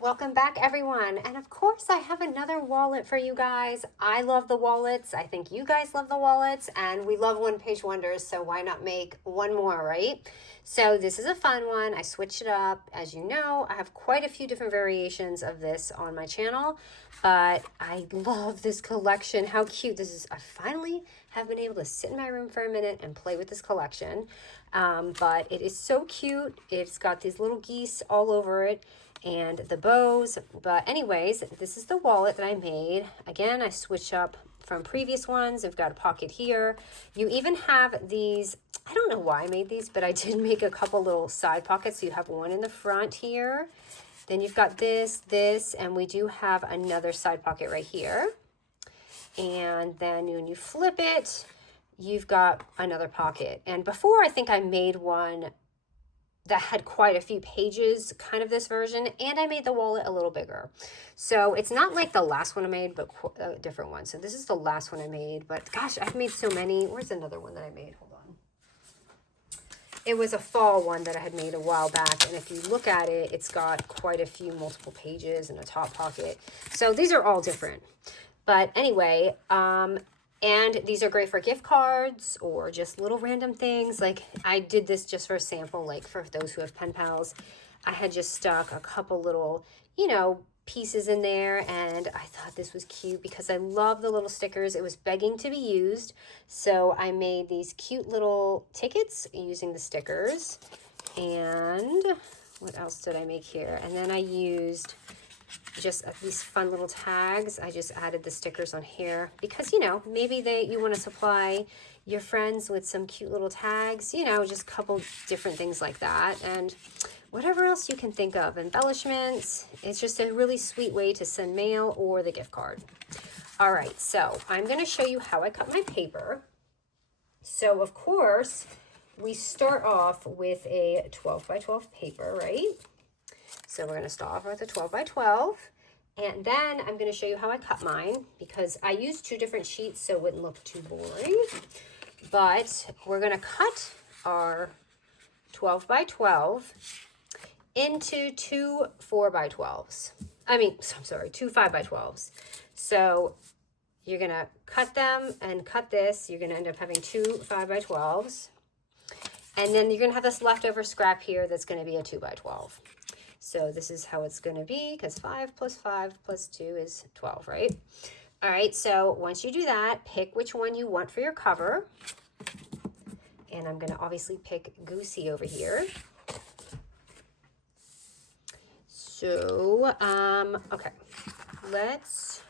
Welcome back, everyone. And of course, I have another wallet for you guys. I love the wallets. I think you guys love the wallets, and we love one-page wonders, so why not make one more, right? So this is a fun one. I switched it up. As you know, I have quite a few different variations of this on my channel, but I love this collection. How cute this is. I finally have been able to sit in my room for a minute and play with this collection. But it is so cute. It's got these little geese all over it and the bows. But anyways, this is the wallet that I made. Again, I switch up from previous ones. I've got a pocket here. You even have these, I don't know why I made these, but I did make a couple little side pockets. So you have one in the front here. Then you've got this, and we do have another side pocket right here. And then when you flip it, you've got another pocket. And before, I think I made one that had quite a few pages, kind of this version, and I made the wallet a little bigger. So it's not like the last one I made, but a different one. So this is the last one I made, but gosh, I've made so many. Where's another one that I made? Hold on. It was a fall one that I had made a while back, and if you look at it, it's got quite a few multiple pages and a top pocket. So these are all different. But anyway, and these are great for gift cards or just little random things. Like I did this just for a sample, like for those who have pen pals. I had just stuck a couple little, pieces in there, and I thought this was cute because I love the little stickers. It was begging to be used. So I made these cute little tickets using the stickers. And what else did I make here? And then I used just these fun little tags. I just added the stickers on here because, maybe you want to supply your friends with some cute little tags, just a couple different things like that. And whatever else you can think of, embellishments. It's just a really sweet way to send mail or the gift card. All right, so I'm going to show you how I cut my paper. So of course, we start off with a 12 by 12 paper, right? So we're going to start off with a 12 by 12. And then I'm going to show you how I cut mine because I used two different sheets so it wouldn't look too boring. But we're going to cut our 12 by 12 into two 4 by 12s. Two 5 by 12s. So you're going to cut them and cut this. You're going to end up having two 5 by 12s. And then you're going to have this leftover scrap here that's going to be a 2 by 12. So this is how it's going to be because 5 plus 5 plus 2 is 12, right? All right, so once you do that, pick which one you want for your cover. And I'm going to obviously pick Goosey over here. So, okay, let's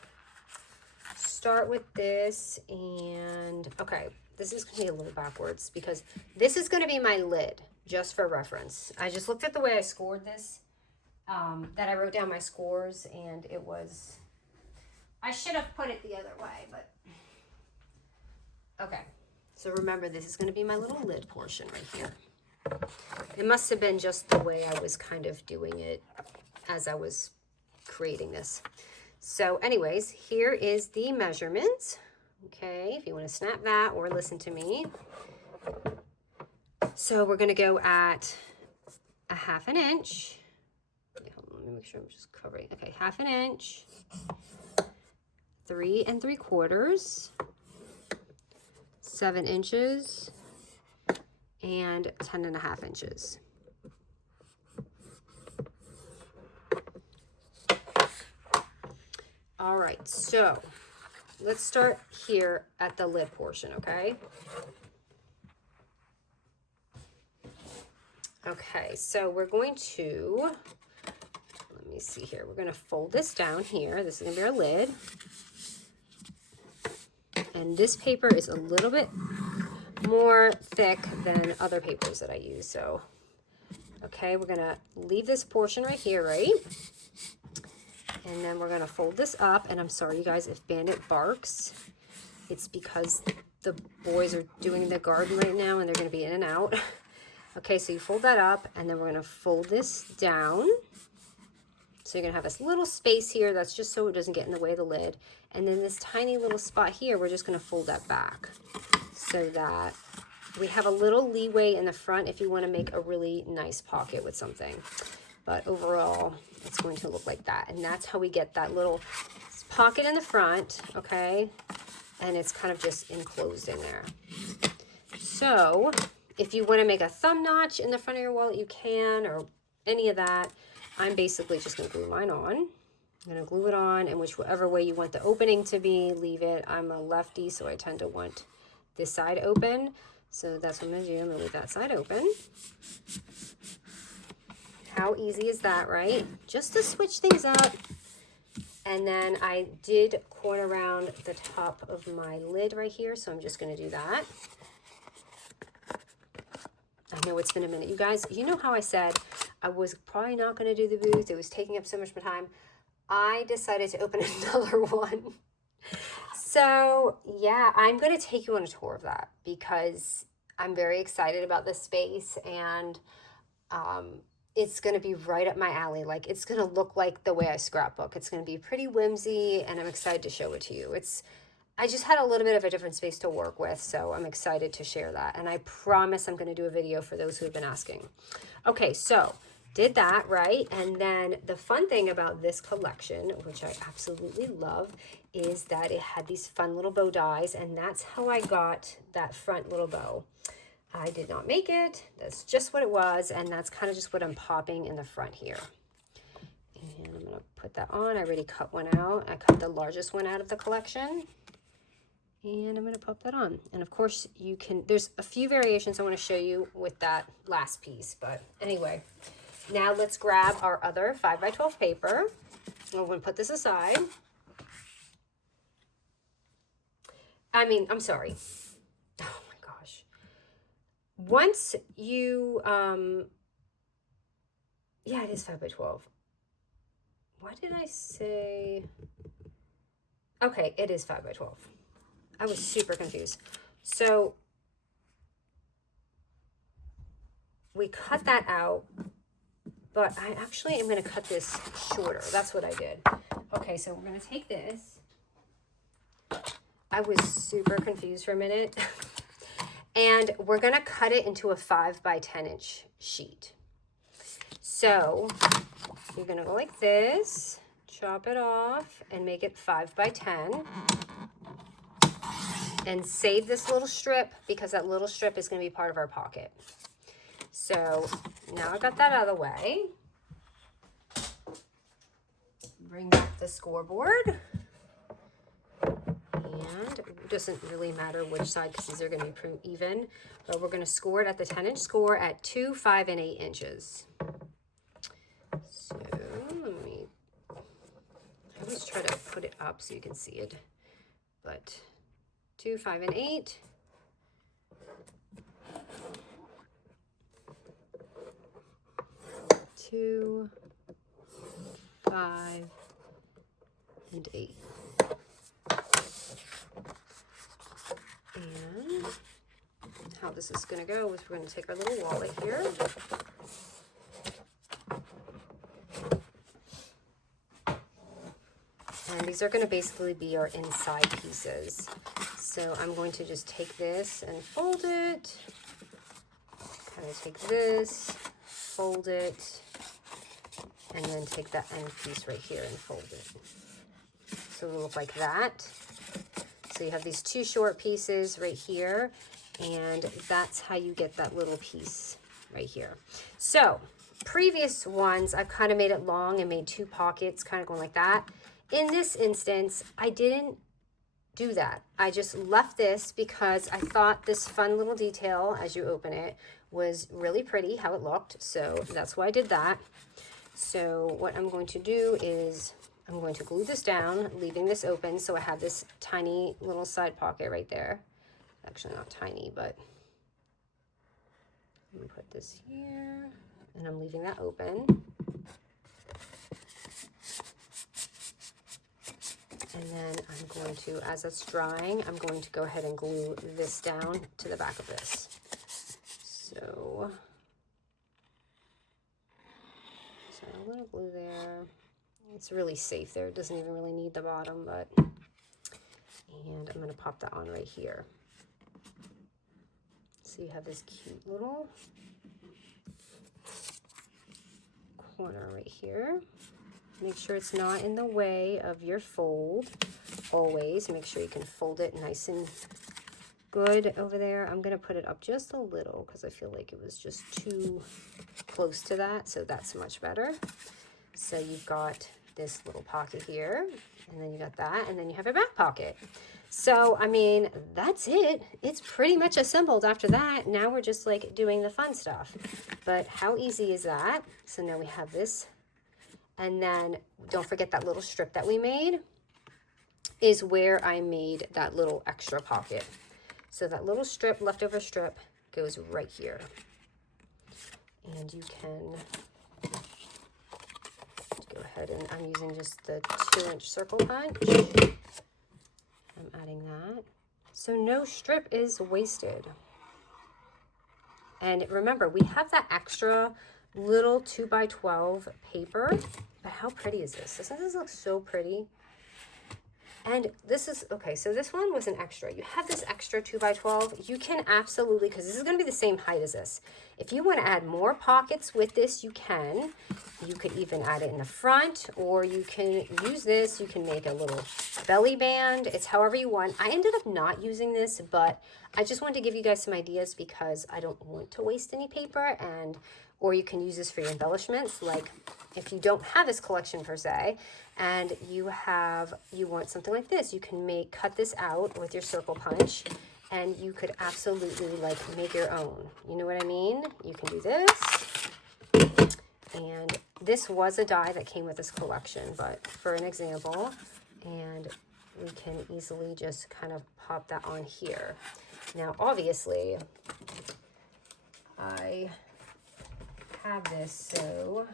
start with this. And, okay, this is going to be a little backwards because this is going to be my lid, just for reference. I just looked at the way I scored this. That I wrote down my scores, and it was, I should have put it the other way, but okay. So remember, this is going to be my little lid portion right here. It must have been just the way I was kind of doing it as I was creating this. So anyways, here is the measurement. Okay, if you want to snap that or listen to me. So we're going to go at a 1/2 inch. Let me make sure I'm just covering. Okay, 1/2 inch, 3 3/4, 7 inches, and 10 1/2 inches. All right, so let's start here at the lid portion, okay? Okay, so we're going to, let me see here. We're going to fold this down here. This is going to be our lid. And this paper is a little bit more thick than other papers that I use. So, okay, we're going to leave this portion right here, right? And then we're going to fold this up. And I'm sorry, you guys, if Bandit barks, it's because the boys are doing the garden right now and they're going to be in and out. Okay, so you fold that up, and then we're going to fold this down. So you're going to have this little space here. That's just so it doesn't get in the way of the lid. And then this tiny little spot here, we're just going to fold that back so that we have a little leeway in the front if you want to make a really nice pocket with something. but overall it's going to look like that. And that's how we get that little pocket in the front, okay? And it's kind of just enclosed in there. So if you want to make a thumb notch in the front of your wallet, you can, or any of that. I'm basically just going to glue mine on. I'm going to glue it on, and whichever way you want the opening to be, leave it. I'm a lefty, so I tend to want this side open. So that's what I'm going to do. I'm going to leave that side open. How easy is that, right? Just to switch things up. And then I did corner around the top of my lid right here, so I'm just going to do that. I know it's been a minute. You guys, you know how I said I was probably not going to do the booth. It was taking up so much more time. I decided to open another one. So yeah, I'm going to take you on a tour of that because I'm very excited about this space, and it's going to be right up my alley. Like, it's going to look like the way I scrapbook. It's going to be pretty whimsy, and I'm excited to show it to you. I just had a little bit of a different space to work with, so I'm excited to share that. And I promise I'm going to do a video for those who have been asking. Okay, so did that, right? And then the fun thing about this collection, which I absolutely love, is that it had these fun little bow dies, and that's how I got that front little bow. I did not make it. That's just what it was, and that's kind of just what I'm popping in the front here. And I'm going to put that on. I already cut one out. I cut the largest one out of the collection. And I'm going to pop that on. And of course you can, there's a few variations I want to show you with that last piece. But anyway, now let's grab our other 5x12 paper. We're going to put this aside. I'm sorry. Oh my gosh. Once you, yeah, it is 5x12. What did I say? Okay, it is 5x12. I was super confused. So we cut that out, but I actually am going to cut this shorter. That's what I did. Okay, so we're going to take this. I was super confused for a minute. And we're going to cut it into a 5x10" sheet. So you're going to go like this, chop it off, and make it 5x10. And save this little strip because that little strip is going to be part of our pocket. So now I've got that out of the way. Bring back the scoreboard. And it doesn't really matter which side because these are going to be pretty even. But we're going to score it at the 10" score at 2, 5, and 8 inches. So I always try to put it up so you can see it. But 2, 5, and 8. 2, 5, and 8. And how this is going to go is we're going to take our little wallet here. And these are going to basically be our inside pieces. So I'm going to just take this and fold it. Kind of take this, fold it, and then take that end piece right here and fold it. So it'll look like that. So you have these two short pieces right here, and that's how you get that little piece right here. So previous ones, I've kind of made it long and made two pockets, kind of going like that. In this instance, I didn't do that. I just left this because I thought this fun little detail as you open it was really pretty how it looked. So that's why I did that. So what I'm going to do is I'm going to glue this down, leaving this open. So I have this tiny little side pocket right there. Actually not tiny, but I'm gonna put this here and I'm leaving that open. And then I'm going to, as it's drying, I'm going to go ahead and glue this down to the back of this. So a little glue there. It's really safe there. It doesn't even really need the bottom, but, and I'm going to pop that on right here. So you have this cute little corner right here. Make sure it's not in the way of your fold. Always make sure you can fold it nice and good over there. I'm going to put it up just a little because I feel like it was just too close to that, so that's much better. So you've got this little pocket here, and then you got that, and then you have a back pocket. So, I mean, that's it. It's pretty much assembled after that. Now we're just like doing the fun stuff. But how easy is that? So now we have this. And then don't forget that little strip that we made is where I made that little extra pocket. So that little strip, leftover strip, goes right here. And you can go ahead, and I'm using just the 2-inch circle punch. I'm adding that. So no strip is wasted. And remember, we have that extra little 2x12 paper, but how pretty is this? Doesn't this look so pretty? And this is, okay, so this one was an extra. You have this extra 2x12. You can absolutely, because this is going to be the same height as this. If you want to add more pockets with this, you can. You could even add it in the front, or you can use this. You can make a little belly band. It's however you want. I ended up not using this, but I just wanted to give you guys some ideas because I don't want to waste any paper, and or you can use this for your embellishments. Like if you don't have this collection per se, and you want something like this, you can cut this out with your circle punch, and you could absolutely like make your own. You know what I mean? You can do this. And this was a die that came with this collection, but for an example, and we can easily just kind of pop that on here. Now, obviously, I have this, so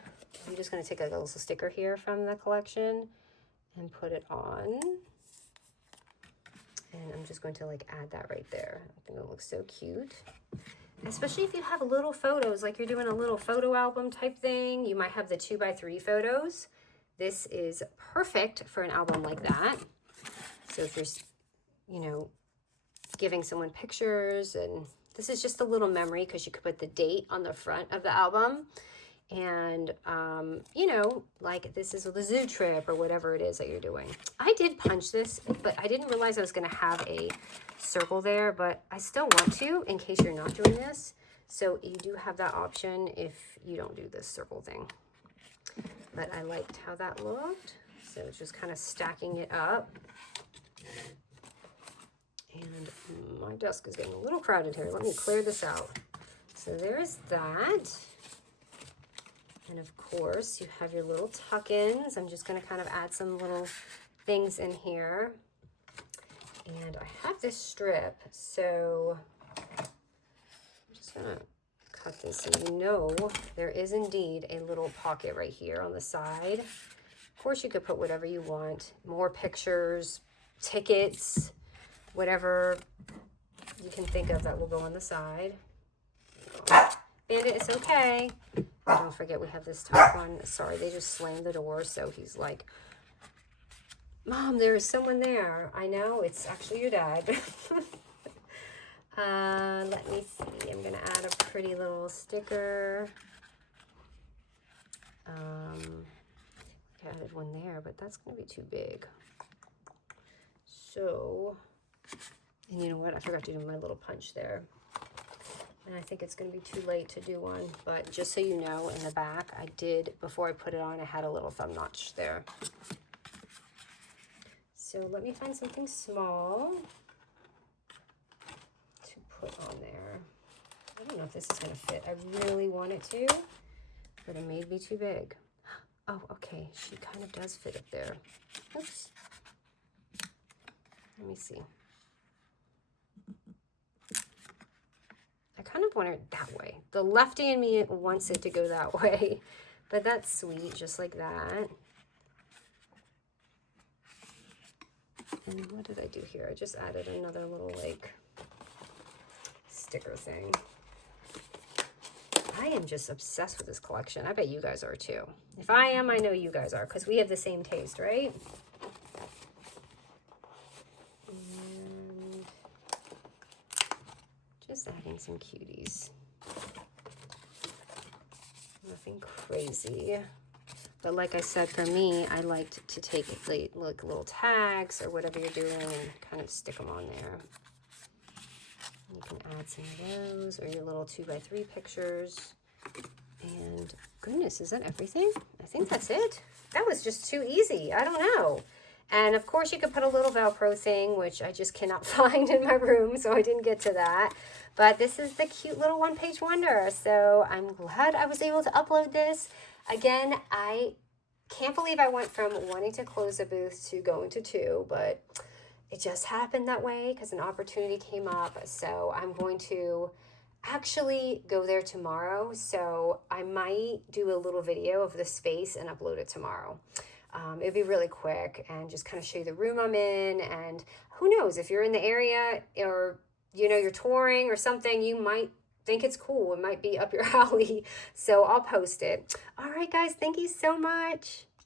I'm just going to take a little sticker here from the collection and put it on. And I'm just going to like add that right there. I think it looks so cute. Especially if you have little photos, like you're doing a little photo album type thing. You might have the 2x3 photos. This is perfect for an album like that. So if you're, you know, giving someone pictures, and this is just a little memory because you could put the date on the front of the album. And, you know, like this is the zoo trip or whatever it is that you're doing. I did punch this, but I didn't realize I was going to have a circle there, but I still want to in case you're not doing this. So you do have that option if you don't do this circle thing. But I liked how that looked. So it's just kind of stacking it up. And my desk is getting a little crowded here. Let me clear this out. So there's that. And of course, you have your little tuck-ins. I'm just going to kind of add some little things in here. And I have this strip, so I'm just going to cut this so you know there is indeed a little pocket right here on the side. Of course, you could put whatever you want, more pictures, tickets, whatever you can think of that will go on the side. Bandit, it's okay. Don't forget we have this top one. Sorry, they just slammed the door, so he's like, Mom, there is someone there. I know, it's actually your dad. Let me see. I'm going to add a pretty little sticker. I added one there, but that's going to be too big. So, and you know what? I forgot to do my little punch there. And I think it's going to be too late to do one. But just so you know, in the back, I did, before I put it on, I had a little thumb notch there. So let me find something small to put on there. I don't know if this is going to fit. I really want it to, but it may be too big. Oh, okay. She kind of does fit up there. Oops. Let me see. I kind of want it that way. The lefty in me wants it to go that way, but that's sweet, just like that. And what did I do here? I just added another little, like, sticker thing. I am just obsessed with this collection. I bet you guys are too. If I am, I know you guys are, because we have the same taste, right? And just adding some cuties. Nothing crazy. But like I said, for me, I liked to take like little tags or whatever you're doing and kind of stick them on there. You can add some of those or your little 2x3 pictures. And goodness, is that everything? I think that's it. That was just too easy. I don't know. And of course you could put a little Velcro thing, which I just cannot find in my room, so I didn't get to that. But this is the cute little one-page wonder. So I'm glad I was able to upload this. Again, I can't believe I went from wanting to close a booth to going to 2, but it just happened that way because an opportunity came up. So I'm going to actually go there tomorrow. So I might do a little video of the space and upload it tomorrow. It'd be really quick and just kind of show you the room I'm in. And who knows, if you're in the area or, you know, you're touring or something, you might think it's cool. It might be up your alley. So I'll post it. All right, guys, thank you so much.